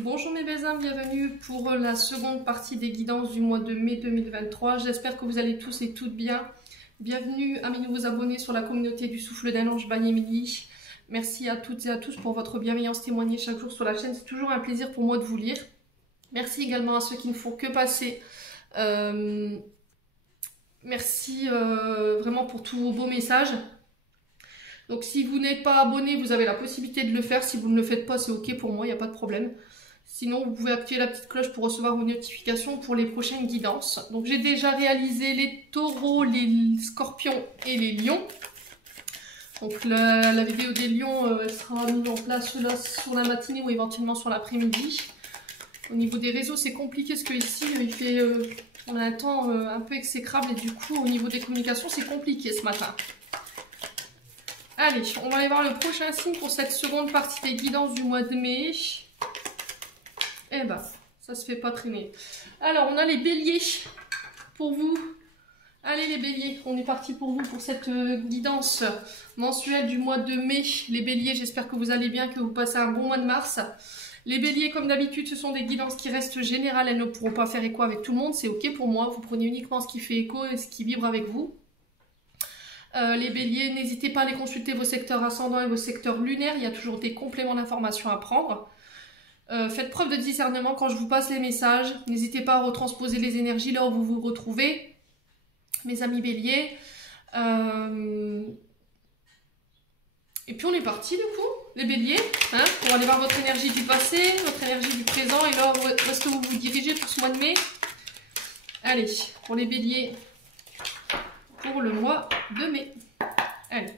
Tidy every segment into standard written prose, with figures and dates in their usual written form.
Bonjour mes belles âmes, bienvenue pour la seconde partie des guidances du mois de mai 2023. J'espère que vous allez tous et toutes bien. Bienvenue à mes nouveaux abonnés sur la communauté du Souffle d'un Ange by Émilie. Merci à toutes et à tous pour votre bienveillance témoignée chaque jour sur la chaîne. C'est toujours un plaisir pour moi de vous lire. Merci également à ceux qui ne font que passer. Merci vraiment pour tous vos beaux messages. Donc si vous n'êtes pas abonné, vous avez la possibilité de le faire. Si vous ne le faites pas, c'est ok pour moi, il n'y a pas de problème. Sinon, vous pouvez activer la petite cloche pour recevoir vos notifications pour les prochaines guidances. Donc j'ai déjà réalisé les taureaux, les scorpions et les lions. Donc la vidéo des lions, elle sera mise en place là sur la matinée ou éventuellement sur l'après-midi. Au niveau des réseaux, c'est compliqué parce que ici, on a un temps un peu exécrable et du coup, au niveau des communications, c'est compliqué ce matin. Allez, on va aller voir le prochain signe pour cette seconde partie des guidances du mois de mai. Eh ben, ça se fait pas traîner. Alors, on a les béliers pour vous. Allez les béliers, on est parti pour vous pour cette guidance mensuelle du mois de mai. Les béliers, j'espère que vous allez bien, que vous passez un bon mois de mars. Les béliers, comme d'habitude, ce sont des guidances qui restent générales. Elles ne pourront pas faire écho avec tout le monde. C'est ok pour moi. Vous prenez uniquement ce qui fait écho et ce qui vibre avec vous. Les béliers, n'hésitez pas à aller consulter vos secteurs ascendants et vos secteurs lunaires. Il y a toujours des compléments d'informations à prendre. Faites preuve de discernement quand je vous passe les messages. N'hésitez pas à retransposer les énergies là où vous vous retrouvez. Mes amis béliers. Et puis on est parti du coup, les béliers. Hein, pour aller voir votre énergie du passé, votre énergie du présent et là où est-ce que vous vous dirigez pour ce mois de mai. Allez, pour les béliers. Pour le mois de mai. Allez,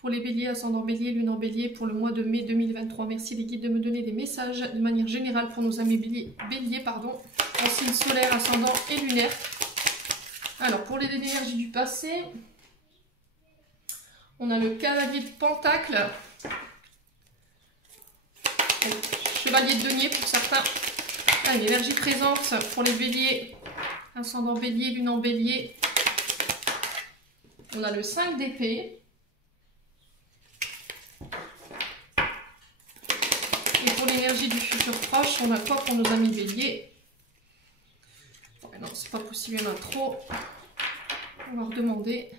pour les béliers, ascendant bélier, lune en bélier, pour le mois de mai 2023. Merci les guides de me donner des messages de manière générale pour nos amis béliers, en signe solaire, ascendant et lunaire. Alors, pour les énergies du passé, on a le cavalier de pentacle, chevalier de denier pour certains. Allez, l'énergie présente pour les béliers, ascendant bélier, lune en bélier. On a le 5 d'épée. Et pour l'énergie du futur proche, on a quoi pour nos amis béliers? Ouais, non, c'est pas possible, il y en a trop. On va redemander.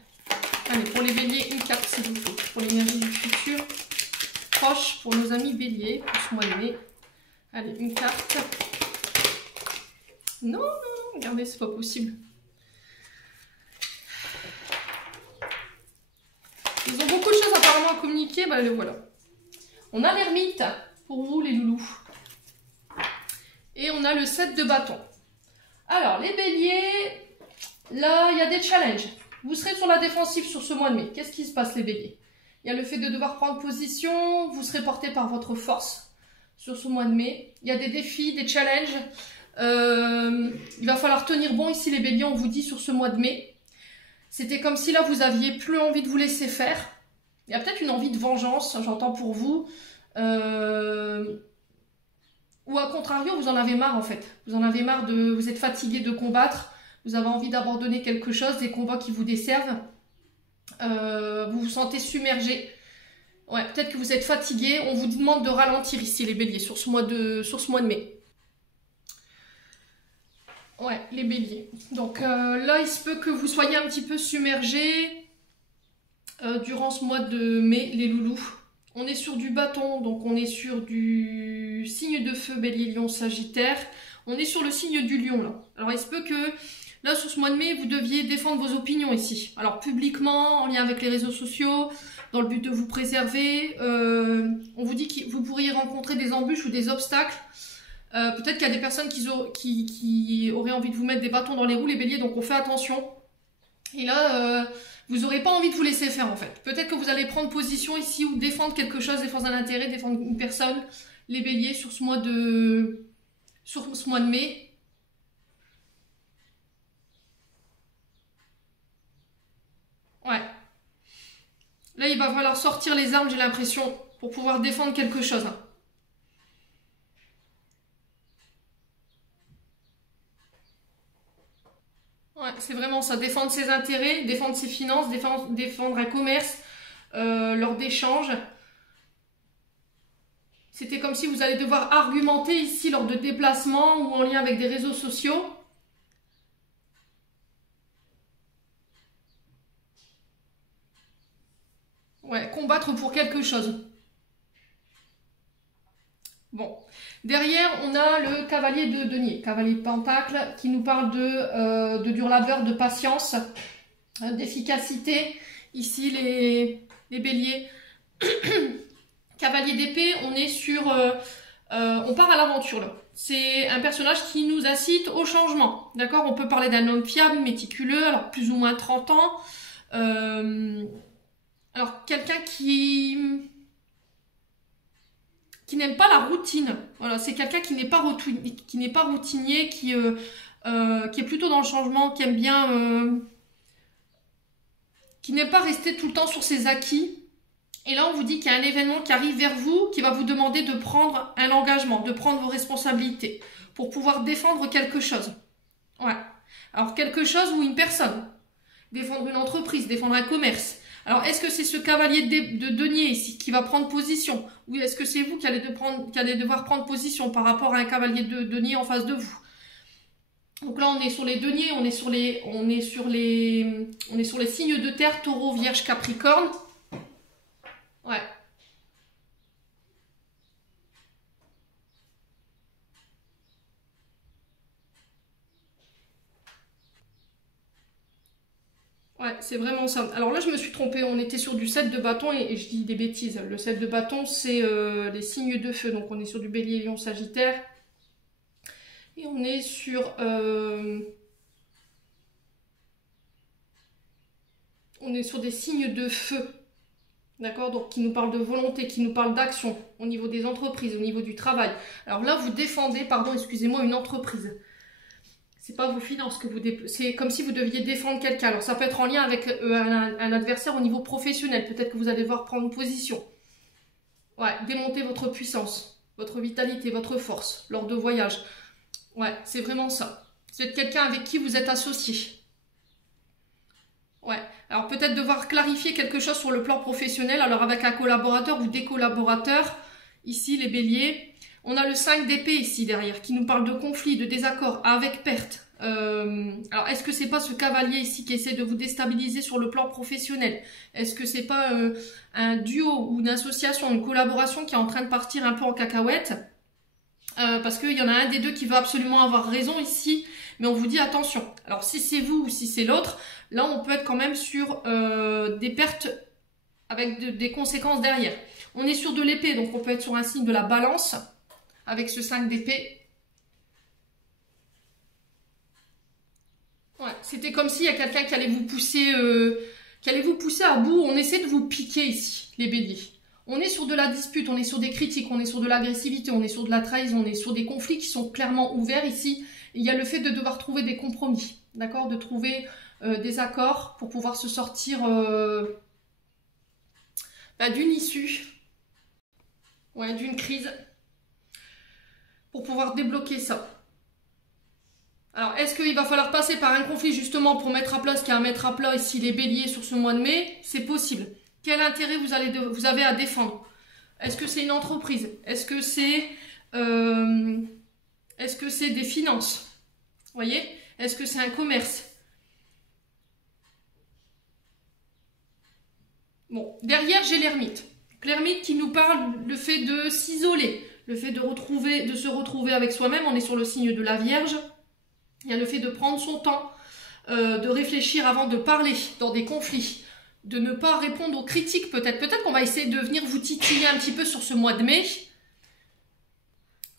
Allez, pour les béliers, une carte s'il vous plaît. Pour l'énergie du futur proche, pour nos amis béliers, pour ce mois de mai. Allez, une carte. Non, non, regardez, c'est pas possible. Ils ont beaucoup de choses apparemment à communiquer, bah le voilà. On a l'ermite pour vous les loulous. Et on a le 7 de bâton. Alors les béliers, là il y a des challenges. Vous serez sur la défensive sur ce mois de mai. Qu'est-ce qui se passe les béliers? Il y a le fait de devoir prendre position, vous serez porté par votre force sur ce mois de mai. Il y a des défis, des challenges. Il va falloir tenir bon ici les béliers, on vous dit sur ce mois de mai. C'était comme si là, vous aviez plus envie de vous laisser faire. Il y a peut-être une envie de vengeance, j'entends pour vous. Ou à contrario, vous en avez marre en fait. Vous en avez marre de... Vous êtes fatigué de combattre. Vous avez envie d'abandonner quelque chose, des combats qui vous desservent. Vous vous sentez submergé. Ouais, peut-être que vous êtes fatigué. On vous demande de ralentir ici les béliers sur ce mois de mai. Ouais, les béliers. Donc là, il se peut que vous soyez un petit peu submergés durant ce mois de mai, les loulous. On est sur du bâton, donc on est sur du signe de feu, bélier, lion, sagittaire. On est sur le signe du lion, là. Alors, il se peut que, là, sur ce mois de mai, vous deviez défendre vos opinions ici. Alors, publiquement, en lien avec les réseaux sociaux, dans le but de vous préserver. On vous dit que vous pourriez rencontrer des embûches ou des obstacles. Peut-être qu'il y a des personnes qui auraient envie de vous mettre des bâtons dans les roues, les béliers, donc on fait attention. Et là, vous n'aurez pas envie de vous laisser faire en fait. Peut-être que vous allez prendre position ici ou défendre quelque chose, défendre un intérêt, défendre une personne, les béliers, sur ce mois de mai. Ouais. Là, il va falloir sortir les armes, j'ai l'impression, pour pouvoir défendre quelque chose. Hein. Ouais, c'est vraiment ça, défendre ses intérêts, défendre ses finances, défendre un commerce lors d'échanges. C'était comme si vous allez devoir argumenter ici lors de déplacements ou en lien avec des réseaux sociaux. Ouais, combattre pour quelque chose. Bon. Derrière, on a le cavalier de denier, cavalier de pentacle, qui nous parle de dur labeur, de patience, d'efficacité. Ici, les béliers. Cavalier d'épée, on est sur... on part à l'aventure, là. C'est un personnage qui nous incite au changement. D'accord? On peut parler d'un homme fiable, méticuleux, alors plus ou moins 30 ans. Alors, quelqu'un qui n'aime pas la routine. Voilà, c'est quelqu'un qui n'est pas routinier, qui est plutôt dans le changement, qui aime bien... qui n'aime pas rester tout le temps sur ses acquis. Et là, on vous dit qu'il y a un événement qui arrive vers vous, qui va vous demander de prendre un engagement, de prendre vos responsabilités, pour pouvoir défendre quelque chose. Ouais. Alors, quelque chose ou une personne. Défendre une entreprise, défendre un commerce. Alors, est-ce que c'est ce cavalier de denier ici qui va prendre position? Ou est-ce que c'est vous qui allez devoir prendre position par rapport à un cavalier de denier en face de vous? Donc là, on est sur les deniers, on est sur les signes de terre, taureau, vierge, capricorne. Ouais. Ouais, c'est vraiment ça. Alors là, je me suis trompée. On était sur du 7 de bâton et je dis des bêtises. Le 7 de bâton, c'est les signes de feu. Donc on est sur du bélier, lion, sagittaire. Et on est sur... on est sur des signes de feu. D'accord? Donc qui nous parlent de volonté, qui nous parlent d'action au niveau des entreprises, au niveau du travail. Alors là, vous défendez, pardon, excusez-moi, une entreprise. C'est pas vos finances que vous c'est comme si vous deviez défendre quelqu'un. Alors ça peut être en lien avec un adversaire au niveau professionnel. Peut-être que vous allez devoir prendre position. Ouais, démonter votre puissance, votre vitalité, votre force lors de voyages. Ouais, c'est vraiment ça. C'est quelqu'un avec qui vous êtes associé. Ouais, alors peut-être devoir clarifier quelque chose sur le plan professionnel. Alors avec un collaborateur ou des collaborateurs, ici les béliers. On a le 5 d'épée ici derrière, qui nous parle de conflit, de désaccord, avec perte. Alors, est-ce que c'est pas ce cavalier ici qui essaie de vous déstabiliser sur le plan professionnel? Est-ce que c'est pas un duo ou une association, une collaboration qui est en train de partir un peu en cacahuète? Parce qu'il y en a un des deux qui veut absolument avoir raison ici, mais on vous dit attention. Alors, si c'est vous ou si c'est l'autre, là, on peut être quand même sur des pertes avec des conséquences derrière. On est sur de l'épée, donc on peut être sur un signe de la balance. Avec ce 5 d'épée. Ouais, c'était comme s'il y a quelqu'un qui allait vous pousser à bout. On essaie de vous piquer ici, les béliers. On est sur de la dispute, on est sur des critiques, on est sur de l'agressivité, on est sur de la trahison, on est sur des conflits qui sont clairement ouverts ici. Il y a le fait de devoir trouver des compromis, d'accord? De trouver des accords pour pouvoir se sortir d'une issue, ouais, d'une crise. Pour pouvoir débloquer ça. Alors, est-ce qu'il va falloir passer par un conflit justement pour mettre à plat ce qu'il y a à mettre à plat ici les béliers sur ce mois de mai? C'est possible. Quel intérêt vous avez à défendre? Est-ce que c'est une entreprise? Est-ce que c'est des finances? Vous voyez? Est-ce que c'est un commerce? Bon, derrière j'ai l'ermite. L'ermite qui nous parle le fait de s'isoler. Le fait de se retrouver avec soi-même, on est sur le signe de la Vierge. Il y a le fait de prendre son temps, de réfléchir avant de parler dans des conflits, de ne pas répondre aux critiques peut-être. Peut-être qu'on va essayer de venir vous titiller un petit peu sur ce mois de mai.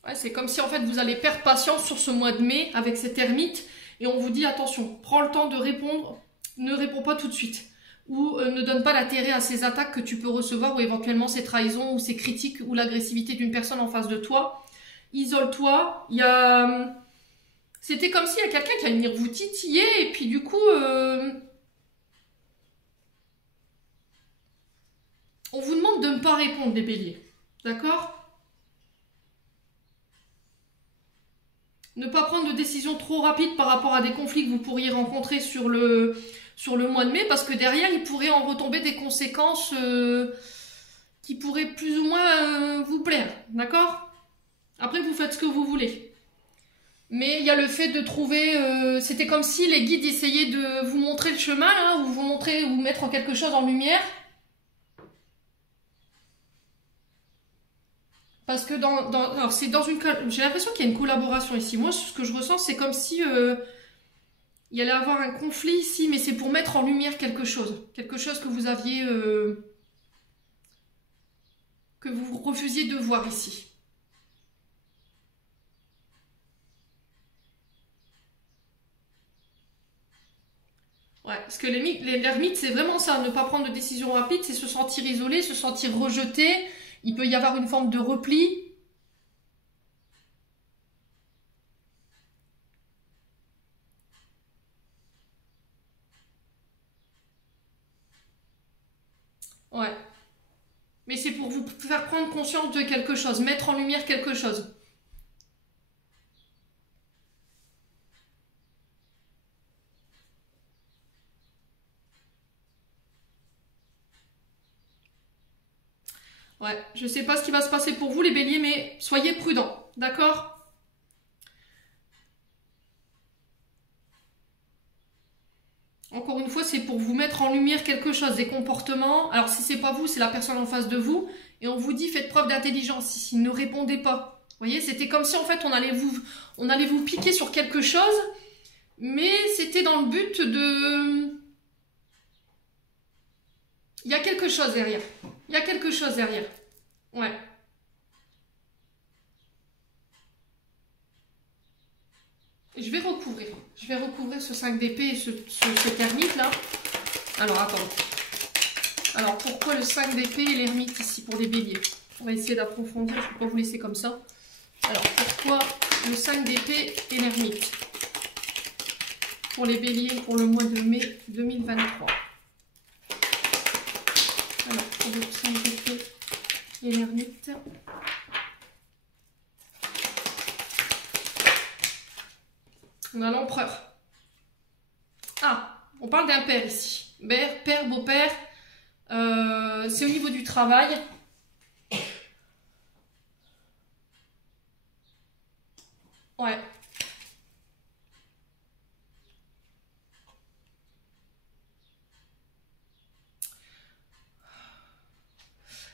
Ouais, c'est comme si en fait vous allez perdre patience sur ce mois de mai avec cet ermite. Et on vous dit attention, prends le temps de répondre, ne réponds pas tout de suite. Ou ne donne pas l'intérêt à ces attaques que tu peux recevoir ou éventuellement ces trahisons ou ces critiques ou l'agressivité d'une personne en face de toi. Isole-toi. C'était comme s'il y a quelqu'un qui allait venir vous titiller et puis du coup... on vous demande de ne pas répondre, les béliers. D'accord? Ne pas prendre de décision trop rapide par rapport à des conflits que vous pourriez rencontrer sur le mois de mai, parce que derrière, il pourrait en retomber des conséquences qui pourrait plus ou moins vous plaire, d'accord? Après, vous faites ce que vous voulez. Mais il y a le fait de trouver... c'était comme si les guides essayaient de vous montrer le chemin, hein, ou vous montrer ou mettre quelque chose en lumière. Parce que alors c'est dans une... J'ai l'impression qu'il y a une collaboration ici. Moi, ce que je ressens, c'est comme si il y allait avoir un conflit ici, mais c'est pour mettre en lumière quelque chose. Quelque chose que vous aviez... que vous refusiez de voir ici. Ouais, parce que l'ermite, c'est vraiment ça. Ne pas prendre de décision rapide, c'est se sentir isolé, se sentir rejeté. Il peut y avoir une forme de repli. Ouais. Mais c'est pour vous faire prendre conscience de quelque chose, mettre en lumière quelque chose. Ouais, je sais pas ce qui va se passer pour vous les béliers, mais soyez prudents, d'accord? Encore une fois, c'est pour vous mettre en lumière quelque chose, des comportements. Alors si c'est pas vous, c'est la personne en face de vous. Et on vous dit, faites preuve d'intelligence ici, ne répondez pas. Vous voyez, c'était comme si en fait on allait vous piquer sur quelque chose, mais c'était dans le but de... Il y a quelque chose derrière. Il y a quelque chose derrière. Ouais. Je vais recouvrir. Je vais recouvrir ce 5 d'épée et ce ermite là. Alors, attends. Alors, pourquoi le 5 d'épée et l'ermite ici pour les béliers? On va essayer d'approfondir. Je ne vais pas vous laisser comme ça. Alors, pourquoi le 5 d'épée et l'ermite pour les béliers pour le mois de mai 2023? Alors, pour le 5 d'épée et l'ermite. On a l'empereur. Ah, on parle d'un père ici. Père, beau-père. C'est au niveau du travail. Ouais.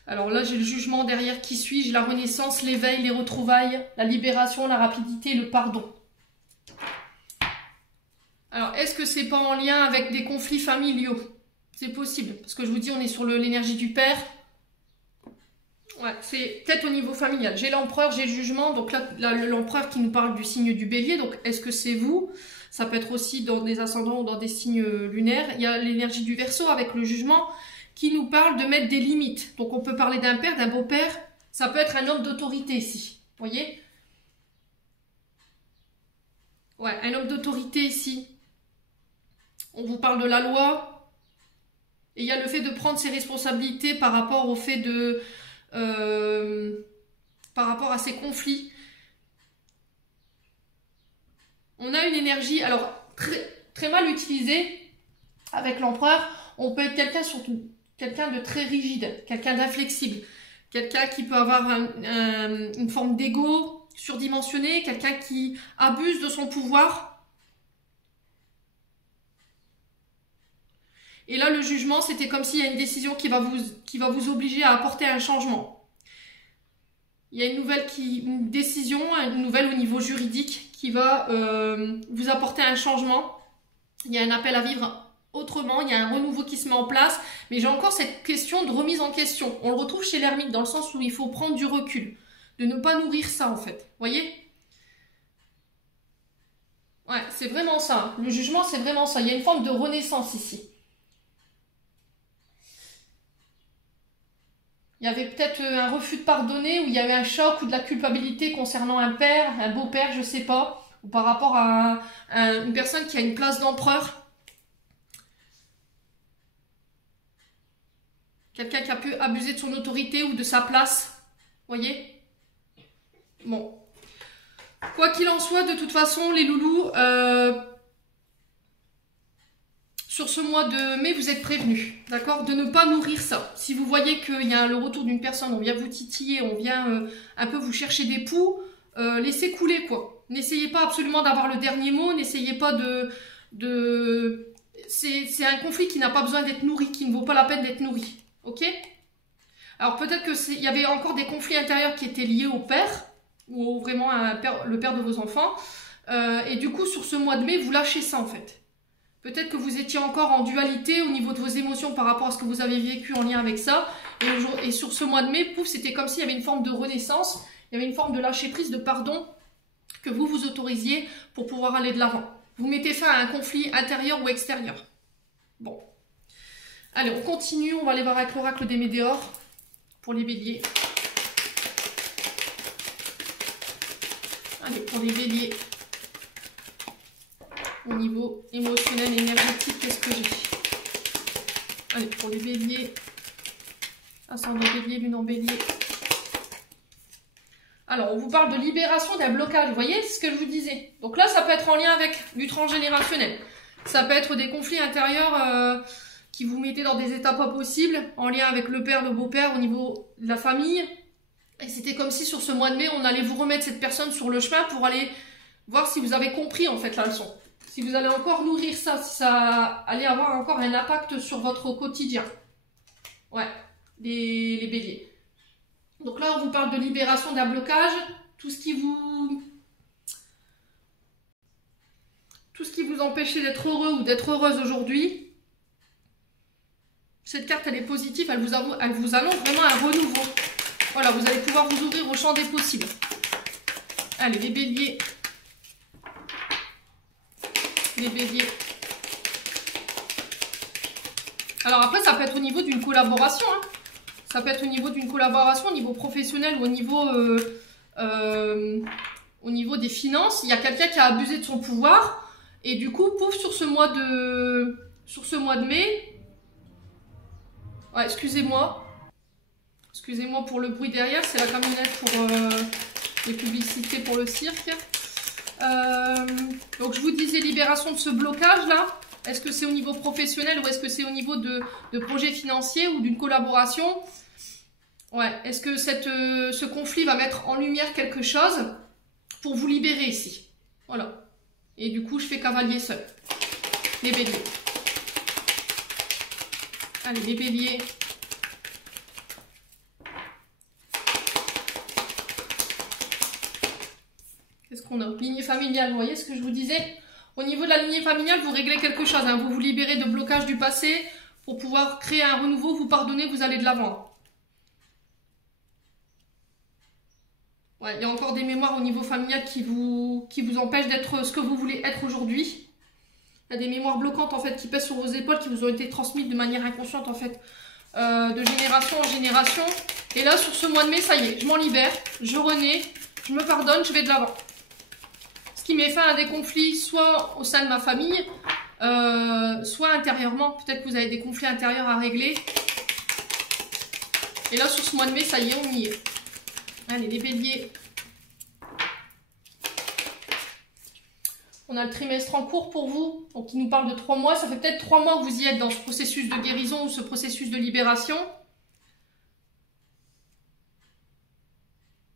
Alors là, j'ai le jugement derrière. Qui suis-je? La renaissance, l'éveil, les retrouvailles, la libération, la rapidité, le pardon. Alors, est-ce que c'est pas en lien avec des conflits familiaux? C'est possible, parce que je vous dis, on est sur l'énergie du père. Ouais, c'est peut-être au niveau familial. J'ai l'empereur, j'ai le jugement, donc là l'empereur qui nous parle du signe du bélier, donc est-ce que c'est vous? Ça peut être aussi dans des ascendants ou dans des signes lunaires. Il y a l'énergie du Verseau avec le jugement qui nous parle de mettre des limites. Donc on peut parler d'un père, d'un beau-père, ça peut être un homme d'autorité ici, vous voyez? Ouais, un homme d'autorité ici. On vous parle de la loi. Et il y a le fait de prendre ses responsabilités par rapport au fait de... par rapport à ces conflits. On a une énergie, alors très mal utilisée avec l'empereur. On peut être quelqu'un de très rigide, quelqu'un d'inflexible, quelqu'un qui peut avoir une forme d'ego surdimensionné, quelqu'un qui abuse de son pouvoir. Et là, le jugement, c'était comme s'il y a une décision qui va vous obliger à apporter un changement. Il y a une décision, une nouvelle au niveau juridique qui va vous apporter un changement. Il y a un appel à vivre autrement, il y a un renouveau qui se met en place. Mais j'ai encore cette question de remise en question. On le retrouve chez l'ermite dans le sens où il faut prendre du recul. De ne pas nourrir ça en fait. Vous voyez? Ouais, c'est vraiment ça. Le jugement, c'est vraiment ça. Il y a une forme de renaissance ici. Il y avait peut-être un refus de pardonner, ou il y avait un choc ou de la culpabilité concernant un père, un beau-père, je sais pas, ou par rapport à une personne qui a une place d'empereur. Quelqu'un qui a pu abuser de son autorité ou de sa place. Vous voyez? Bon. Quoi qu'il en soit, de toute façon, les loulous, sur ce mois de mai, vous êtes prévenus, d'accord, de ne pas nourrir ça. Si vous voyez qu'il y a le retour d'une personne, on vient vous titiller, on vient un peu vous chercher des poux, laissez couler, quoi. N'essayez pas absolument d'avoir le dernier mot, n'essayez pas c'est un conflit qui n'a pas besoin d'être nourri, qui ne vaut pas la peine d'être nourri, ok? Alors peut-être qu'il y avait encore des conflits intérieurs qui étaient liés au père, ou vraiment le père de vos enfants, et du coup sur ce mois de mai, vous lâchez ça en fait. Peut-être que vous étiez encore en dualité au niveau de vos émotions par rapport à ce que vous avez vécu en lien avec ça. Et sur ce mois de mai, pouf, c'était comme s'il y avait une forme de renaissance, il y avait une forme de lâcher prise, de pardon que vous vous autorisiez pour pouvoir aller de l'avant. Vous mettez fin à un conflit intérieur ou extérieur. Bon. Allez, on continue, on va aller voir avec l'oracle des Médéors pour les béliers. Allez, pour les béliers. Au niveau émotionnel, énergétique, qu'est-ce que j'ai? Allez, pour les béliers, ascendant bélier, lune en bélier. Alors, on vous parle de libération d'un blocage, vous voyez, c'est ce que je vous disais. Donc là, ça peut être en lien avec du transgénérationnel. Ça peut être des conflits intérieurs qui vous mettez dans des états pas possibles, en lien avec le père, le beau-père, au niveau de la famille. Et c'était comme si sur ce mois de mai, on allait vous remettre cette personne sur le chemin pour aller voir si vous avez compris en fait la leçon. Si vous allez encore nourrir ça, si ça allait avoir encore un impact sur votre quotidien. Ouais, les béliers. Donc là, on vous parle de libération d'un blocage. Tout ce qui vous empêchait d'être heureux ou d'être heureuse aujourd'hui. Cette carte, elle est positive. Elle vous annonce vraiment un renouveau. Voilà, vous allez pouvoir vous ouvrir au champ des possibles. Allez, les béliers. Les béliers. Alors après, ça peut être au niveau d'une collaboration. Hein. Ça peut être au niveau d'une collaboration, au niveau professionnel ou au niveau des finances. Il y a quelqu'un qui a abusé de son pouvoir. Et du coup, pouf, sur ce mois de mai. Ouais, excusez-moi. Excusez-moi pour le bruit derrière. C'est la camionnette pour les publicités pour le cirque. Donc je vous disais libération de ce blocage là. Est-ce que c'est au niveau professionnel ou est-ce que c'est au niveau de projets financiers ou d'une collaboration? Ouais, est-ce que ce conflit va mettre en lumière quelque chose pour vous libérer ici? Voilà. Et du coup je fais cavalier seul. Les béliers. Allez, les béliers. Qu'est-ce qu'on a? Lignée familiale, vous voyez ce que je vous disais? Au niveau de la lignée familiale, vous réglez quelque chose. Hein. Vous vous libérez de blocage du passé pour pouvoir créer un renouveau, vous pardonnez, vous allez de l'avant. Ouais, il y a encore des mémoires au niveau familial qui vous empêchent d'être ce que vous voulez être aujourd'hui. Il y a des mémoires bloquantes en fait qui pèsent sur vos épaules, qui vous ont été transmises de manière inconsciente en fait, de génération en génération. Et là, sur ce mois de mai, ça y est, je m'en libère, je renais, je me pardonne, je vais de l'avant. Ce qui met fin à des conflits, soit au sein de ma famille, soit intérieurement. Peut-être que vous avez des conflits intérieurs à régler. Et là, sur ce mois de mai, ça y est, on y est. Allez, les béliers. On a le trimestre en cours pour vous, donc qui nous parle de 3 mois. Ça fait peut-être 3 mois que vous y êtes dans ce processus de guérison ou ce processus de libération.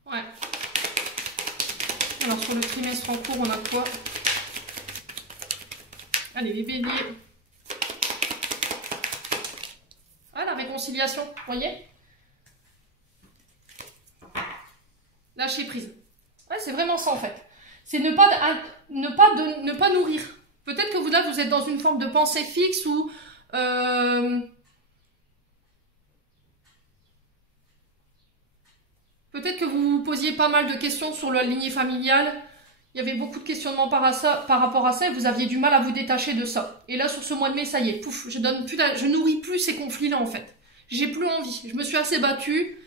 Ouais. Alors sur le trimestre en cours, on a quoi? Allez, les béliers. Ah, la réconciliation, vous voyez? Lâcher prise. Ouais, c'est vraiment ça en fait. C'est ne pas nourrir. Peut-être que vous êtes dans une forme de pensée fixe ou peut-être que vous vous posiez pas mal de questions sur la lignée familiale. Il y avait beaucoup de questionnements par rapport à ça et vous aviez du mal à vous détacher de ça. Et là, sur ce mois de mai, ça y est, pouf, je nourris plus ces conflits-là en fait. J'ai plus envie. Je me suis assez battue.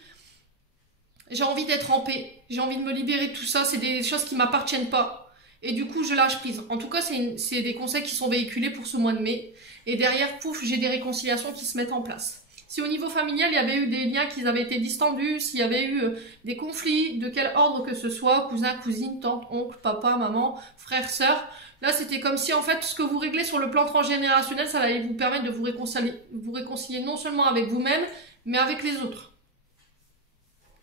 J'ai envie d'être en paix. J'ai envie de me libérer de tout ça. C'est des choses qui ne m'appartiennent pas. Et du coup, je lâche prise. En tout cas, c'est des conseils qui sont véhiculés pour ce mois de mai. Et derrière, pouf, j'ai des réconciliations qui se mettent en place. Si au niveau familial, il y avait eu des liens qui avaient été distendus, s'il y avait eu des conflits, de quel ordre que ce soit, cousin, cousine, tante, oncle, papa, maman, frère, sœur, là c'était comme si en fait ce que vous réglez sur le plan transgénérationnel, ça allait vous permettre de vous réconcilier non seulement avec vous-même, mais avec les autres.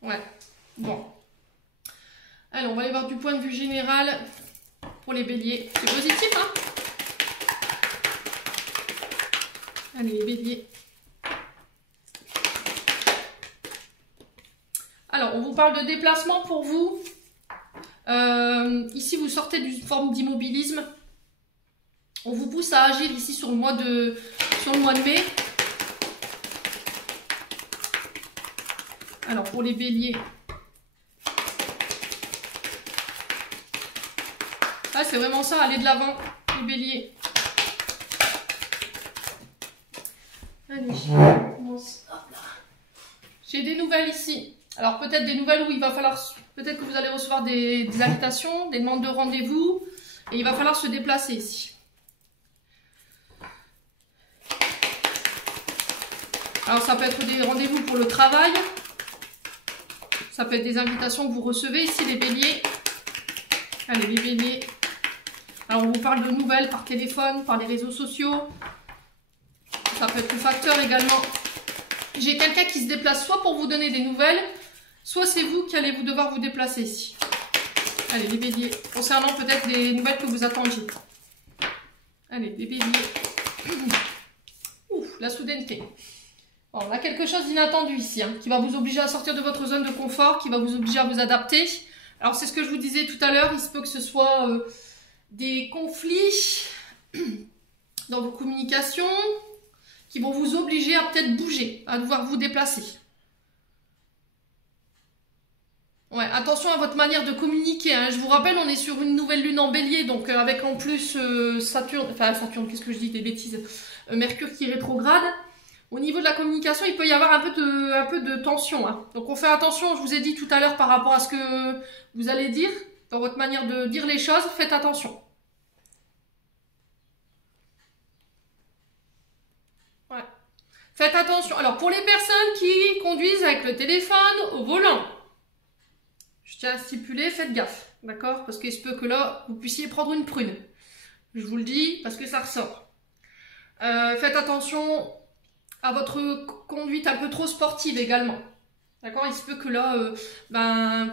Ouais, bon. Alors on va aller voir du point de vue général pour les béliers. C'est positif, hein? Allez, les béliers. Alors, on vous parle de déplacement pour vous. Ici, vous sortez d'une forme d'immobilisme. On vous pousse à agir ici sur le mois de mai. Alors, pour les béliers. Là, c'est vraiment ça, aller de l'avant, les béliers. Allez, j'ai des nouvelles ici. Alors peut-être des nouvelles où il va falloir, peut-être que vous allez recevoir des invitations, des demandes de rendez-vous, et il va falloir se déplacer ici. Alors ça peut être des rendez-vous pour le travail, ça peut être des invitations que vous recevez ici les béliers. Allez les béliers. Alors on vous parle de nouvelles par téléphone, par les réseaux sociaux. Ça peut être le facteur également. J'ai quelqu'un qui se déplace soit pour vous donner des nouvelles, soit c'est vous qui allez devoir vous déplacer ici. Allez, les béliers. Concernant peut-être des nouvelles que vous attendiez. Allez, les béliers. Ouf, la soudaineté. Bon, on a quelque chose d'inattendu ici, hein, qui va vous obliger à sortir de votre zone de confort, qui va vous obliger à vous adapter. Alors, c'est ce que je vous disais tout à l'heure. Il se peut que ce soit des conflits dans vos communications, qui vont vous obliger à peut-être bouger, à devoir vous déplacer. Ouais, attention à votre manière de communiquer, hein. Je vous rappelle, on est sur une nouvelle lune en bélier, donc avec en plus Saturne, qu'est-ce que je dis, des bêtises, Mercure qui rétrograde. Au niveau de la communication, il peut y avoir un peu de tension, hein. Donc on fait attention, je vous ai dit tout à l'heure par rapport à ce que vous allez dire, dans votre manière de dire les choses, faites attention. Ouais. Faites attention. Alors, pour les personnes qui conduisent avec le téléphone au volant, je tiens à stipuler, faites gaffe, d'accord? Parce qu'il se peut que là, vous puissiez prendre une prune. Je vous le dis, parce que ça ressort. Faites attention à votre conduite un peu trop sportive également. D'accord? Il se peut que là,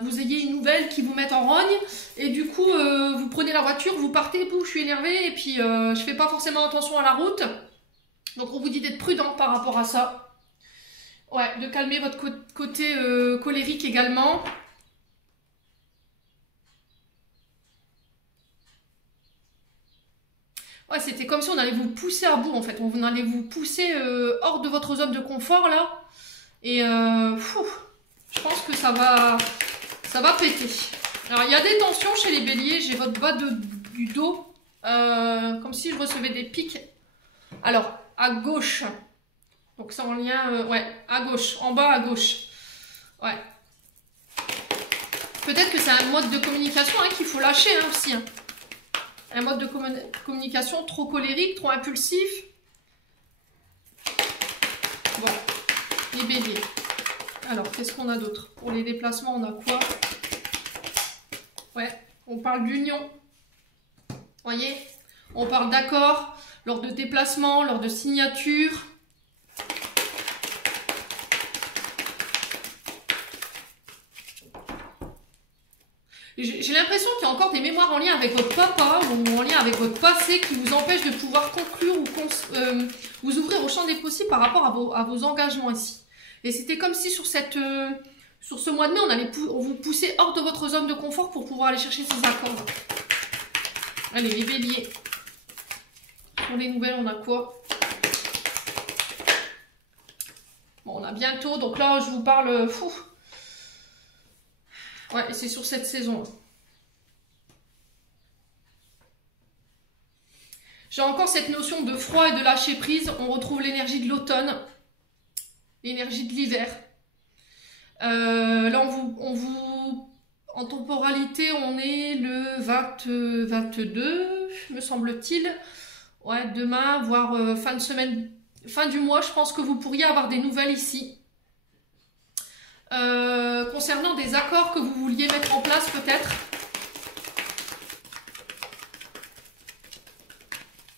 vous ayez une nouvelle qui vous mette en rogne, et du coup, vous prenez la voiture, vous partez, pouf, je suis énervée, et puis je fais pas forcément attention à la route. Donc on vous dit d'être prudent par rapport à ça. Ouais, de calmer votre côté colérique également. Ouais, c'était comme si on allait vous pousser à bout en fait. On allait vous pousser hors de votre zone de confort là. Et je pense que ça va péter. Alors il y a des tensions chez les béliers. J'ai votre bas du dos. Comme si je recevais des pics. Alors, à gauche. Donc ça en lien, ouais, à gauche, en bas à gauche. Ouais. Peut-être que c'est un mode de communication hein, qu'il faut lâcher hein, aussi. Hein. Un mode de communication trop colérique, trop impulsif. Bon, les béliers. Alors, qu'est-ce qu'on a d'autre? Pour les déplacements, on a quoi? Ouais, on parle d'union. Voyez? On parle d'accord lors de déplacements, lors de signatures. J'ai l'impression qu'il y a encore des mémoires en lien avec votre papa ou en lien avec votre passé qui vous empêchent de pouvoir conclure ou vous ouvrir au champ des possibles par rapport à vos engagements ici. Et c'était comme si sur ce mois de mai, on vous poussait hors de votre zone de confort pour pouvoir aller chercher ces accords. Allez, les béliers. Pour les nouvelles, on a quoi? Bon, on a bientôt. Donc là, je vous parle... Ouais, c'est sur cette saison. J'ai encore cette notion de froid et de lâcher prise. On retrouve l'énergie de l'automne, l'énergie de l'hiver. Là, en temporalité, on est le 22, me semble-t-il. Ouais, demain, voire fin de semaine fin du mois, je pense que vous pourriez avoir des nouvelles ici. Concernant des accords que vous vouliez mettre en place peut-être.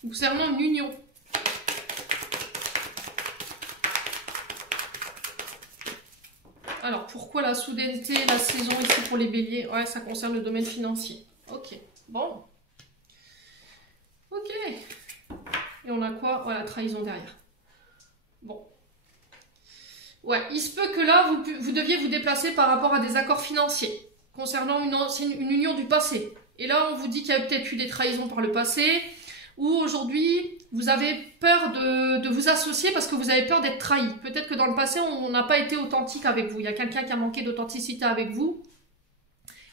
Concernant une union. Alors, pourquoi la soudaineté, la saison ici pour les béliers? Ouais, ça concerne le domaine financier. Ok, bon. Ok. Et on a quoi? Voilà, trahison derrière. Bon. Ouais, il se peut que là, vous deviez vous déplacer par rapport à des accords financiers concernant une union du passé. Et là, on vous dit qu'il y a peut-être eu des trahisons par le passé, ou aujourd'hui, vous avez peur de vous associer parce que vous avez peur d'être trahi. Peut-être que dans le passé, on n'a pas été authentique avec vous. Il y a quelqu'un qui a manqué d'authenticité avec vous.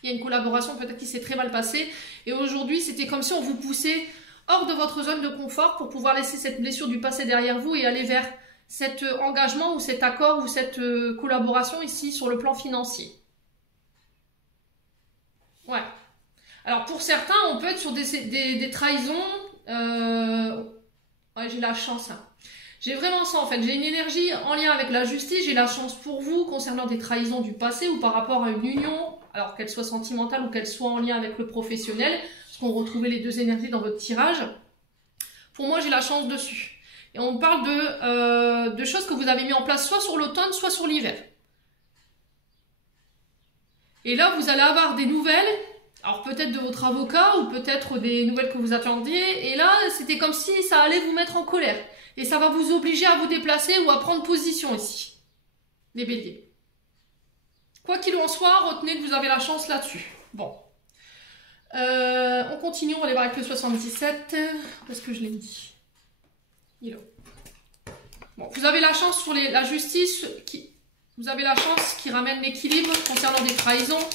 Il y a une collaboration peut-être qui s'est très mal passée. Et aujourd'hui, c'était comme si on vous poussait hors de votre zone de confort pour pouvoir laisser cette blessure du passé derrière vous et aller vers cet engagement ou cet accord ou cette collaboration ici sur le plan financier. Ouais. Alors pour certains, on peut être sur des trahisons. Ouais, j'ai la chance. Hein. J'ai vraiment ça en fait. J'ai une énergie en lien avec la justice. J'ai la chance pour vous concernant des trahisons du passé ou par rapport à une union, alors qu'elle soit sentimentale ou qu'elle soit en lien avec le professionnel, parce qu'on retrouvait les deux énergies dans votre tirage. Pour moi, j'ai la chance dessus. Et on parle de choses que vous avez mis en place soit sur l'automne, soit sur l'hiver. Et là, vous allez avoir des nouvelles. Alors peut-être de votre avocat ou peut-être des nouvelles que vous attendiez. Et là, c'était comme si ça allait vous mettre en colère. Et ça va vous obliger à vous déplacer ou à prendre position ici. Les béliers. Quoi qu'il en soit, retenez que vous avez la chance là-dessus. Bon. On continue, on va aller voir avec le 77. Parce que je l'ai dit. Il est là. Bon, vous avez la chance sur la justice. Vous avez la chance qui ramène l'équilibre concernant des trahisons.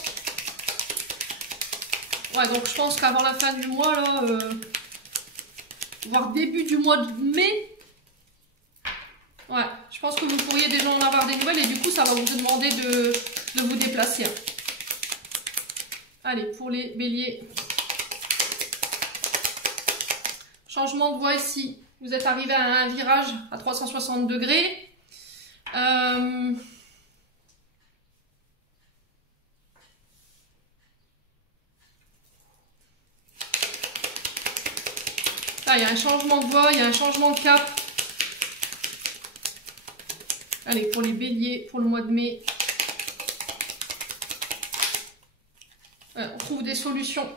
Ouais, donc je pense qu'avant la fin du mois, là, voire début du mois de mai, ouais, je pense que vous pourriez déjà en avoir des nouvelles et du coup, ça va vous demander de vous déplacer. Allez, pour les béliers. Changement de voie ici. Vous êtes arrivé à un virage à 360 degrés. Là, il y a un changement de voie, il y a un changement de cap. Allez, pour les béliers, pour le mois de mai. On trouve des solutions.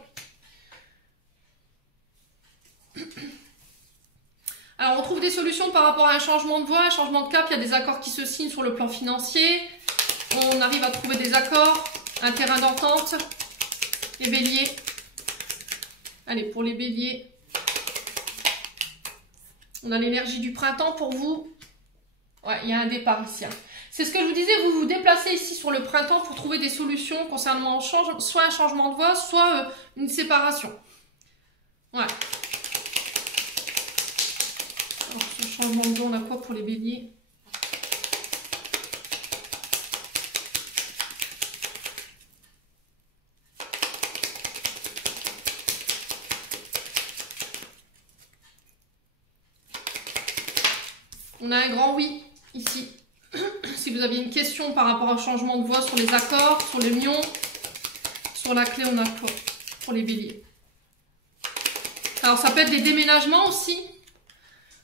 Alors, on trouve des solutions par rapport à un changement de voie, un changement de cap. Il y a des accords qui se signent sur le plan financier. On arrive à trouver des accords, un terrain d'entente. Les béliers. Allez, pour les béliers. On a l'énergie du printemps pour vous. Ouais, il y a un départ ici. Hein. C'est ce que je vous disais, vous vous déplacez ici sur le printemps pour trouver des solutions concernant soit un changement de voie, soit une séparation. Ouais. Alors, ce changement de voie, on a quoi pour les béliers? On a un grand oui, ici. Si vous aviez une question par rapport au changement de voie sur les accords, sur les lions, sur la clé, on a quoi pour les béliers? Alors, ça peut être des déménagements aussi.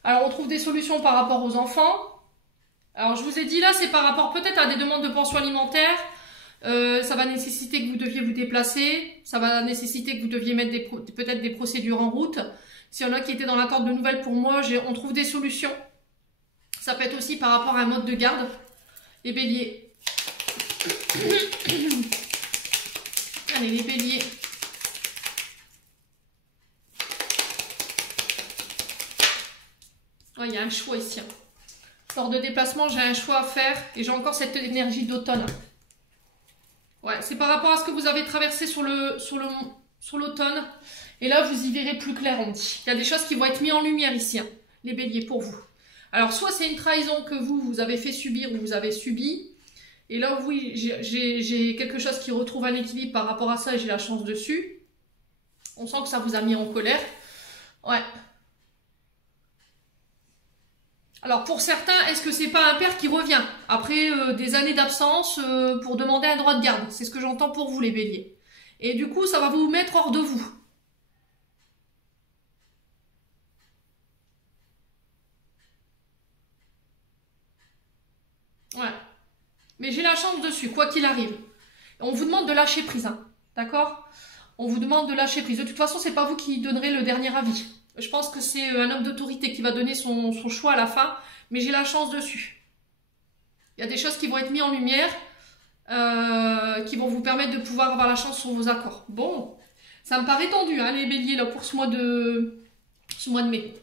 Alors, on trouve des solutions par rapport aux enfants. Alors, je vous ai dit là, c'est par rapport peut-être à des demandes de pension alimentaire. Ça va nécessiter que vous deviez vous déplacer. Ça va nécessiter que vous deviez mettre peut-être des procédures en route. S'il y en a qui étaient dans l'attente de nouvelles pour moi, on trouve des solutions. Ça peut être aussi par rapport à un mode de garde. Les béliers. Allez, les béliers. Oh, il y a un choix ici. Lors de déplacement, j'ai un choix à faire. Et j'ai encore cette énergie d'automne. Ouais, c'est par rapport à ce que vous avez traversé sur l'automne. Et là, vous y verrez plus clair, on dit. Il y a des choses qui vont être mises en lumière ici, hein, les béliers, pour vous. Alors, soit c'est une trahison que vous avez fait subir ou vous avez subi. Et là, oui, j'ai quelque chose qui retrouve un équilibre par rapport à ça et j'ai la chance dessus. On sent que ça vous a mis en colère. Ouais. Alors pour certains, est-ce que c'est pas un père qui revient après des années d'absence pour demander un droit de garde? C'est ce que j'entends pour vous les béliers. Et du coup, ça va vous mettre hors de vous. Ouais. Mais j'ai la chance dessus, quoi qu'il arrive. On vous demande de lâcher prise, hein. D'accord? On vous demande de lâcher prise. De toute façon, c'est pas vous qui donnerez le dernier avis. Je pense que c'est un homme d'autorité qui va donner son choix à la fin, mais j'ai la chance dessus. Il y a des choses qui vont être mises en lumière, qui vont vous permettre de pouvoir avoir la chance sur vos accords. Bon, ça me paraît tendu, hein, les béliers, là, pour ce mois de mai.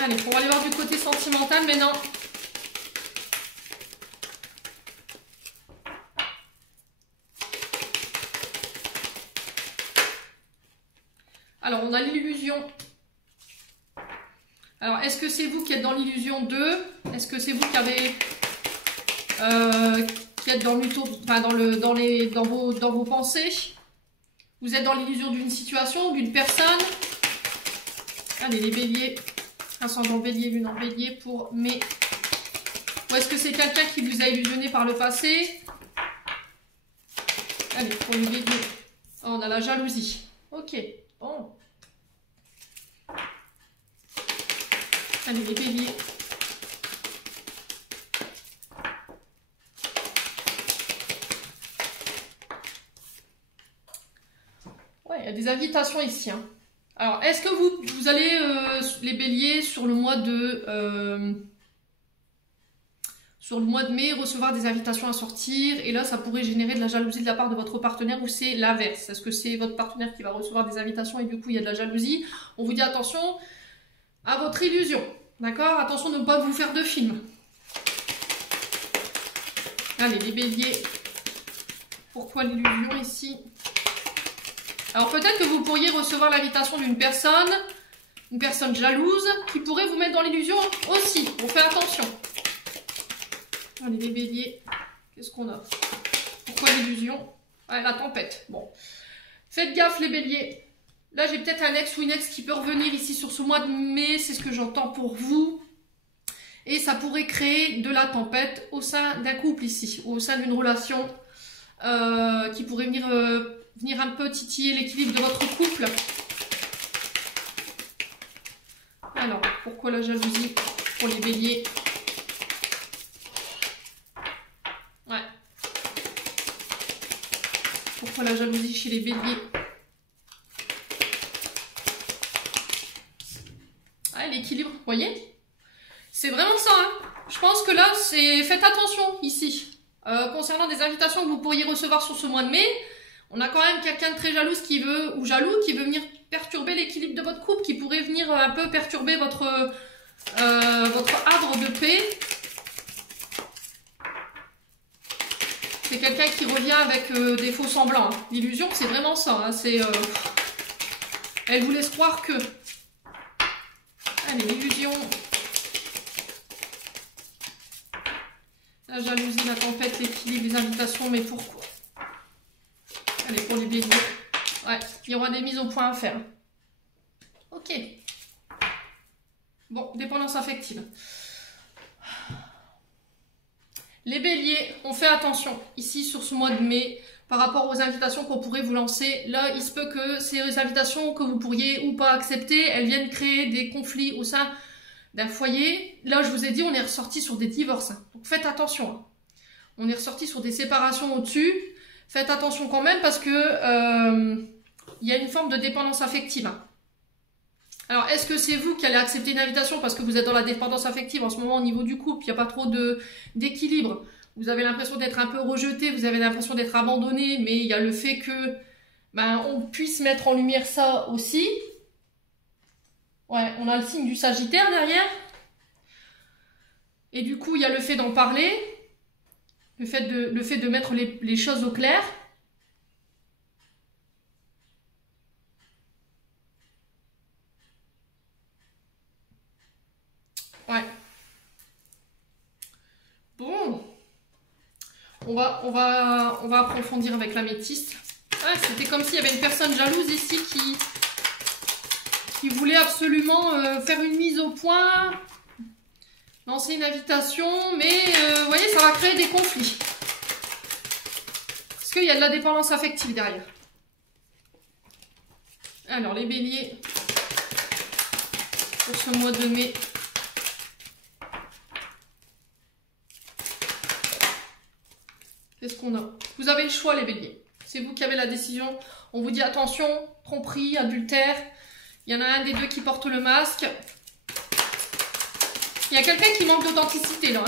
Allez, on va aller voir du côté sentimental maintenant. Alors, on a l'illusion. Alors, est-ce que c'est vous qui êtes dans l'illusion 2? Est-ce que c'est vous qui avez... qui êtes dans vos pensées? Vous êtes dans l'illusion d'une situation, d'une personne? Allez, les béliers. Ascendant bélier, lune en bélier pour mai. Ou est-ce que c'est quelqu'un qui vous a illusionné par le passé? Allez, pour les béliers. Oh, on a la jalousie. Ok, bon. Allez, les béliers. Ouais, il y a des invitations ici, hein. Alors, est-ce que vous allez, les béliers, sur le mois de mai, recevoir des invitations à sortir? Et là, ça pourrait générer de la jalousie de la part de votre partenaire, ou c'est l'inverse? Est-ce que c'est votre partenaire qui va recevoir des invitations et du coup, il y a de la jalousie? On vous dit attention à votre illusion. D'accord? Attention de ne pas vous faire de film. Allez, les béliers. Pourquoi l'illusion ici? Alors peut-être que vous pourriez recevoir l'invitation d'une personne, une personne jalouse, qui pourrait vous mettre dans l'illusion aussi. On fait attention. Allez, les béliers. Qu'est-ce qu'on a? Pourquoi l'illusion? Ouais, la tempête. Bon. Faites gaffe, les béliers. Là, j'ai peut-être un ex ou une ex qui peut revenir ici sur ce mois de mai. C'est ce que j'entends pour vous. Et ça pourrait créer de la tempête au sein d'un couple ici. Au sein d'une relation qui pourrait venir un peu titiller l'équilibre de votre couple. Alors, pourquoi la jalousie pour les béliers? Ouais. Pourquoi la jalousie chez les béliers? L'équilibre, vous voyez? C'est vraiment ça, hein. Je pense que là, faites attention ici. Concernant des invitations que vous pourriez recevoir sur ce mois de mai, on a quand même quelqu'un de très jalouse qui veut, ou jaloux, qui veut venir perturber l'équilibre de votre couple, qui pourrait venir un peu perturber votre havre de paix. C'est quelqu'un qui revient avec des faux semblants. Hein. L'illusion, c'est vraiment ça. Hein. Elle vous laisse croire que... Allez, l'illusion. La jalousie, la tempête, l'équilibre, les invitations, mais pourquoi? Allez, pour les béliers. Ouais, il y aura des mises au point à faire. Ok. Bon, dépendance affective. Les béliers, on fait attention ici sur ce mois de mai par rapport aux invitations qu'on pourrait vous lancer. Là, il se peut que ces invitations que vous pourriez ou pas accepter, elles viennent créer des conflits au sein d'un foyer. Là, je vous ai dit, on est ressorti sur des divorces. Donc faites attention. Hein. On est ressorti sur des séparations au-dessus. Faites attention quand même parce que il y a une forme de dépendance affective. Hein. Alors, est-ce que c'est vous qui allez accepter une invitation parce que vous êtes dans la dépendance affective en ce moment au niveau du couple, il n'y a pas trop d'équilibre, vous avez l'impression d'être un peu rejeté, vous avez l'impression d'être abandonné, mais il y a le fait que on puisse mettre en lumière ça aussi. Ouais, on a le signe du Sagittaire derrière. Et du coup, il y a le fait d'en parler, le fait de mettre les choses au clair. Ouais. Bon. On va approfondir avec l'améthyste. Ah, c'était comme s'il y avait une personne jalouse ici qui voulait absolument faire une mise au point, lancer une invitation, mais vous voyez, ça va créer des conflits. Parce qu'il y a de la dépendance affective derrière. Alors, les béliers, pour ce mois de mai. Qu'est-ce qu'on a? Vous avez le choix, les béliers. C'est vous qui avez la décision. On vous dit attention, tromperie, adultère. Il y en a un des deux qui porte le masque. Il y a quelqu'un qui manque d'authenticité là.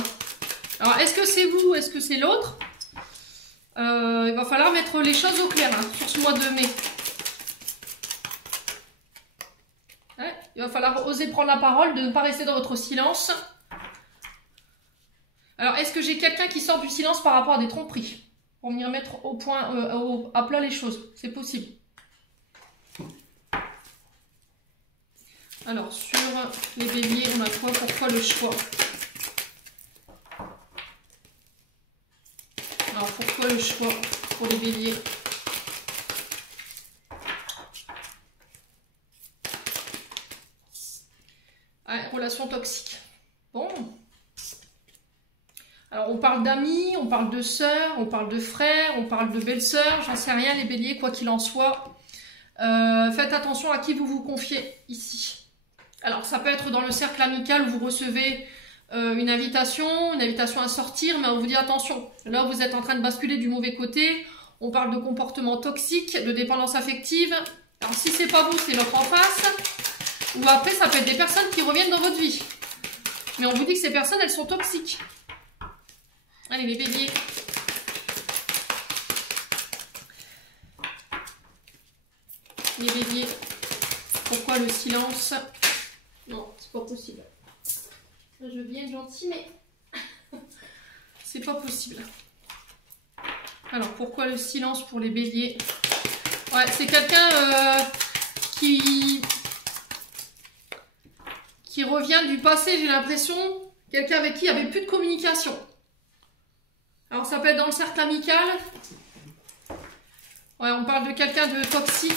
Alors, est-ce que c'est vous? Est-ce que c'est l'autre? Il va falloir mettre les choses au clair hein, sur ce mois de mai. Ouais, il va falloir oser prendre la parole, de ne pas rester dans votre silence. Alors, est-ce que j'ai quelqu'un qui sort du silence par rapport à des tromperies? Pour venir mettre au point, à plat les choses. C'est possible. Alors, sur les béliers, on a quoi? Pourquoi le choix? Alors, pourquoi le choix pour les béliers? Ouais, relation toxique. Bon. Alors, on parle d'amis, on parle de sœurs, on parle de frères, on parle de belles-sœurs, j'en sais rien, les béliers, quoi qu'il en soit. Faites attention à qui vous vous confiez ici. Alors, ça peut être dans le cercle amical où vous recevez une invitation à sortir, mais on vous dit attention. Là, vous êtes en train de basculer du mauvais côté. On parle de comportement toxique, de dépendance affective. Alors, si c'est pas vous, c'est l'autre en face. Ou après, ça peut être des personnes qui reviennent dans votre vie. Mais on vous dit que ces personnes, elles sont toxiques. Allez, les béliers. Les béliers. Pourquoi le silence? Non, c'est pas possible. Je veux bien être gentil, mais c'est pas possible. Alors, pourquoi le silence pour les béliers? Ouais, c'est quelqu'un qui revient du passé, j'ai l'impression. Quelqu'un avec qui il n'y avait plus de communication. Alors, ça peut être dans le cercle amical. Ouais, on parle de quelqu'un de toxique.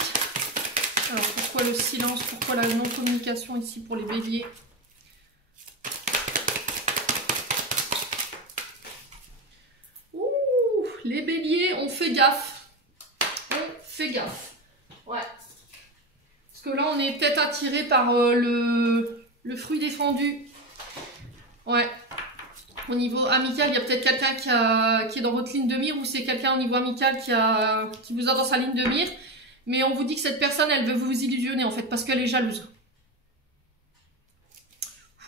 Alors, pourquoi le silence? Pourquoi la non-communication ici pour les béliers? Ouh, les béliers, on fait gaffe. On fait gaffe. Ouais. Parce que là, on est peut-être attiré par le fruit défendu. Ouais. Au niveau amical, il y a peut-être quelqu'un qui est dans votre ligne de mire, ou c'est quelqu'un au niveau amical qui vous a dans sa ligne de mire. Mais on vous dit que cette personne, elle veut vous illusionner en fait, parce qu'elle est jalouse.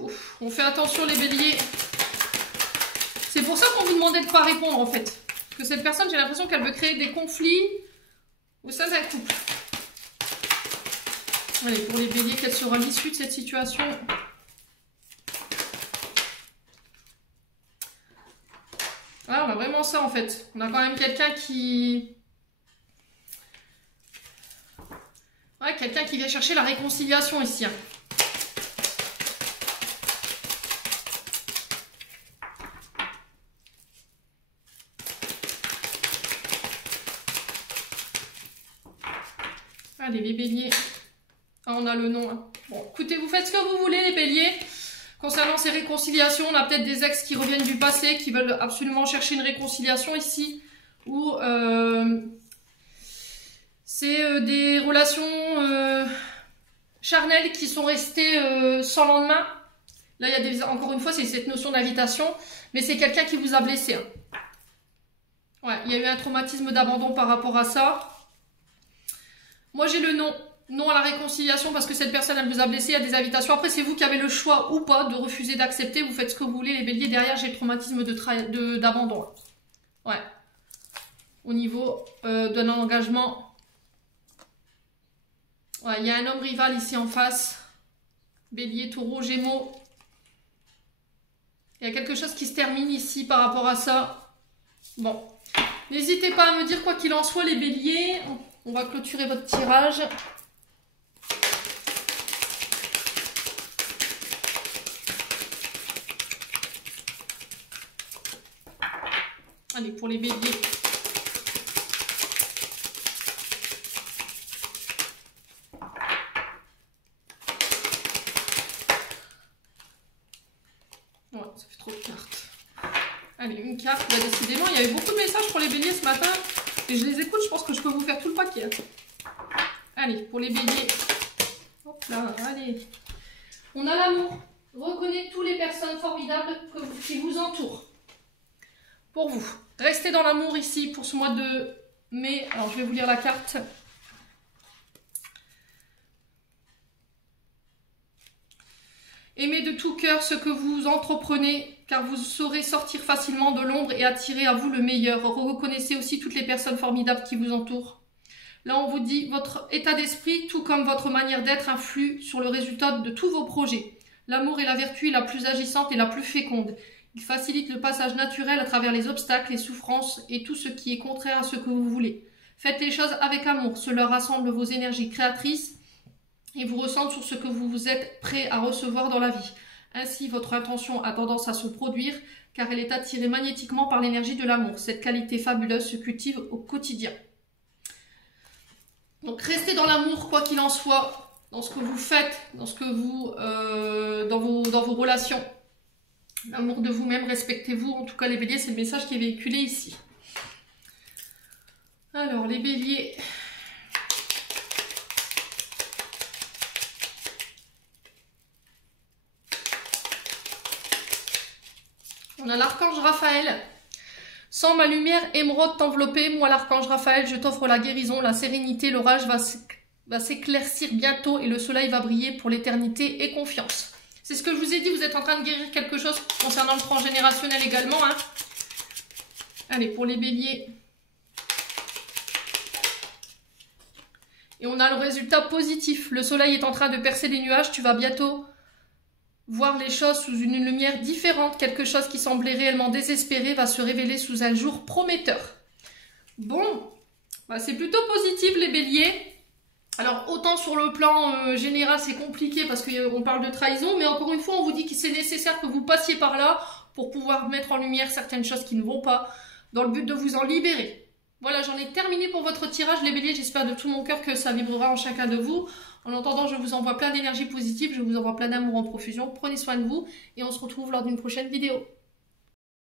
Ouf, on fait attention les béliers. C'est pour ça qu'on vous demandait de ne pas répondre en fait. Parce que cette personne, j'ai l'impression qu'elle veut créer des conflits au sein d'un couple. Allez, pour les béliers, quelle sera l'issue de cette situation? Ah, on a vraiment ça en fait. On a quand même quelqu'un qui... Ouais, quelqu'un qui vient chercher la réconciliation ici. Hein. Allez, les béliers. Ah, on a le nom. Hein. Bon, écoutez, vous faites ce que vous voulez, les béliers. Concernant ces réconciliations, on a peut-être des ex qui reviennent du passé, qui veulent absolument chercher une réconciliation ici. Ou c'est des relations charnelles qui sont restées sans lendemain. Là, il y a encore une fois, c'est cette notion d'invitation. Mais c'est quelqu'un qui vous a blessé. Hein. Ouais, il y a eu un traumatisme d'abandon par rapport à ça. Moi, j'ai le non. Non à la réconciliation parce que cette personne, elle vous a blessé. Il y a des invitations. Après, c'est vous qui avez le choix ou pas de refuser d'accepter. Vous faites ce que vous voulez. Les béliers, derrière, j'ai le traumatisme d'abandon. Ouais. Au niveau d'un engagement. Ouais, il y a un homme rival ici en face. Bélier, taureau, gémeaux. Il y a quelque chose qui se termine ici par rapport à ça. Bon. N'hésitez pas à me dire quoi qu'il en soit, les béliers. On va clôturer votre tirage. Allez, pour les béliers. Allez, une carte. Bah, décidément, il y avait beaucoup de messages pour les béliers ce matin. Et je les écoute, je pense que je peux vous faire tout le paquet. Allez, pour les béliers. Hop là, allez. On a l'amour. Reconnaissez toutes les personnes formidables qui vous entourent. Pour vous. Restez dans l'amour ici pour ce mois de mai. Alors, je vais vous lire la carte. Aimez de tout cœur ce que vous entreprenez, car vous saurez sortir facilement de l'ombre et attirer à vous le meilleur. Reconnaissez aussi toutes les personnes formidables qui vous entourent. Là, on vous dit, votre état d'esprit, tout comme votre manière d'être, influe sur le résultat de tous vos projets. L'amour est la vertu la plus agissante et la plus féconde. Il facilite le passage naturel à travers les obstacles, les souffrances et tout ce qui est contraire à ce que vous voulez. Faites les choses avec amour, cela rassemble vos énergies créatrices et vous recentre sur ce que vous êtes prêt à recevoir dans la vie. Ainsi, votre intention a tendance à se produire car elle est attirée magnétiquement par l'énergie de l'amour. Cette qualité fabuleuse se cultive au quotidien. Donc, restez dans l'amour, quoi qu'il en soit, dans ce que vous faites, dans ce que vous, dans vos relations. L'amour de vous-même, respectez-vous. En tout cas, les béliers, c'est le message qui est véhiculé ici. Alors, les béliers... On a l'archange Raphaël. Sans ma lumière émeraude t'envelopper, moi l'archange Raphaël, je t'offre la guérison, la sérénité, l'orage va s'éclaircir bientôt et le soleil va briller pour l'éternité et confiance. C'est ce que je vous ai dit, vous êtes en train de guérir quelque chose concernant le transgénérationnel également. Hein. Allez, pour les béliers. Et on a le résultat positif. Le soleil est en train de percer les nuages, tu vas bientôt... voir les choses sous une lumière différente, quelque chose qui semblait réellement désespéré va se révéler sous un jour prometteur. Bon, bah c'est plutôt positif les béliers. Alors autant sur le plan général c'est compliqué parce qu'on parle de trahison, mais encore une fois on vous dit que c'est nécessaire que vous passiez par là pour pouvoir mettre en lumière certaines choses qui ne vont pas, dans le but de vous en libérer. Voilà, j'en ai terminé pour votre tirage les béliers, j'espère de tout mon cœur que ça vibrera en chacun de vous. En attendant, je vous envoie plein d'énergie positive, je vous envoie plein d'amour en profusion. Prenez soin de vous et on se retrouve lors d'une prochaine vidéo.